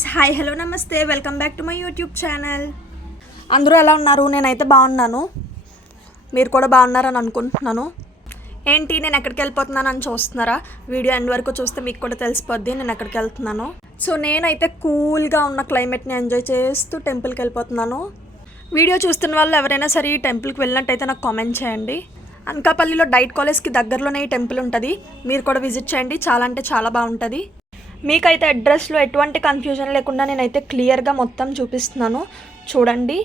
Guys, hi, hello, నమస్తే, welcome back to my YouTube channel. అందరూ ఎలా ఉన్నారు? నేనైతే బాగున్నాను. మీరు కూడా బాగున్నారని అనుకుంటున్నాను. ఏంటి నేను ఎక్కడికి వెళ్ళిపోతున్నాను అని చూస్తున్నారా? వీడియో ఎండ్ వరకు చూస్తే మీకు కూడా తెలిసిపోద్ది నేను ఎక్కడికి వెళ్తున్నాను. సో నేనైతే కూల్గా ఉన్న క్లైమేట్ని ఎంజాయ్ చేస్తూ టెంపుల్కి వెళ్ళిపోతున్నాను. వీడియో చూస్తున్న వాళ్ళు ఎవరైనా సరే ఈ టెంపుల్కి వెళ్ళినట్టయితే నాకు కామెంట్ చేయండి. అనకాపల్లిలో డైట్ కాలేజ్కి దగ్గరలోనే ఈ టెంపుల్ ఉంటుంది. మీరు కూడా విజిట్ చేయండి. చాలా అంటే చాలా బాగుంటుంది. మీకైతే అడ్రస్లో ఎటువంటి కన్ఫ్యూజన్ లేకుండా నేనైతే క్లియర్గా మొత్తం చూపిస్తున్నాను, చూడండి.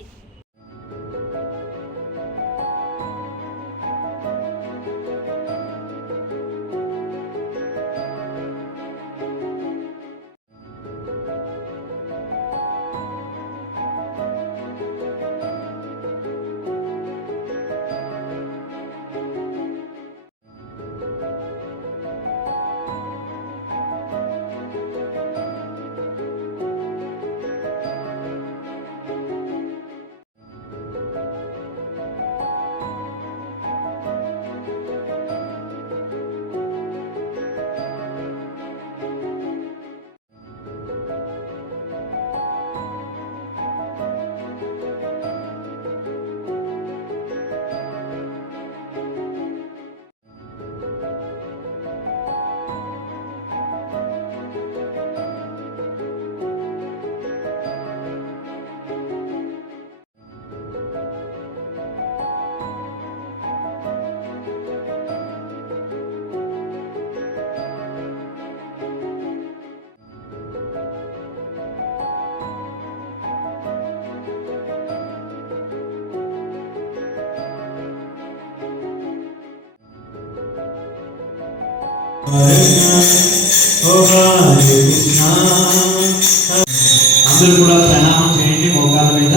అందరూ కూడా ప్రణామం చేయండి మోకాళ్ళ మీద.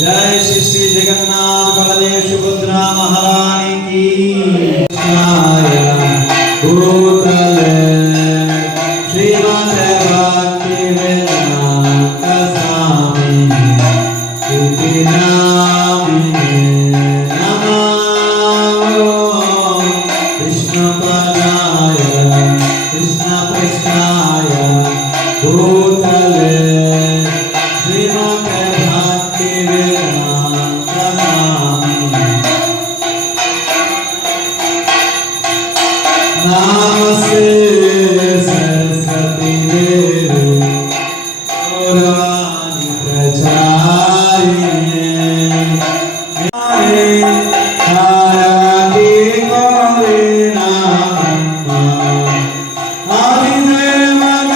జై శ్రీ శ్రీ జగన్నాథ బలదేవ సుభద్రా మహారాణికి శ్రీమతే భక్తి వేదాంత స్వామిని నామినే నమో కృష్ణ పదాయ కృష్ణ కృష్ణాయ భూతలే శ్రీమతే భక్తి వేదాంత స్వామిని నమస్తే సరస్వతి దేవి గౌరవాణి ప్రచారిణే హారతి గౌరీనా ఆదిదేవగానే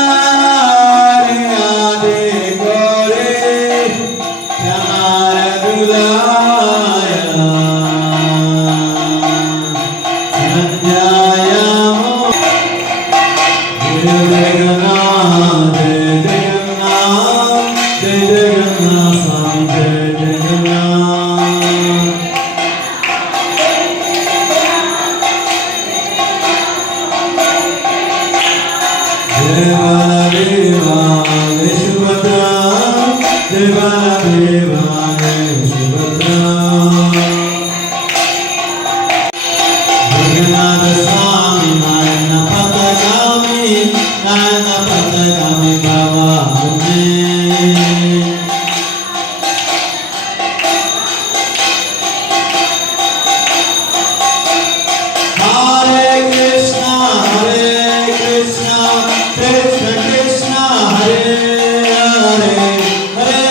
నరారి ఆది గౌరీ క్షమారగులాయ సంధ్యాయామో జయ జగన్నాథ జయ జగన్నాథ జయ జగన్నాథ స్వామి జయ జగన్నాథ. జయ బలదేవా జయ సుభద్రా జయ బలదేవా జయ సుభద్రా. జగన్నాథ స్వామి నాయన పతగామి భవానే. హరే కృష్ణ కృష్ణ కృష్ణ హరే హరే హరే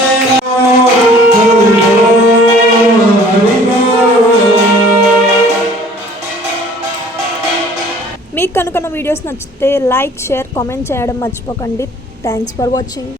మీకు కనుక నా వీడియోస్ నచ్చితే లైక్, షేర్, కామెంట్ చేయడం మర్చిపోకండి. Thanks for watching.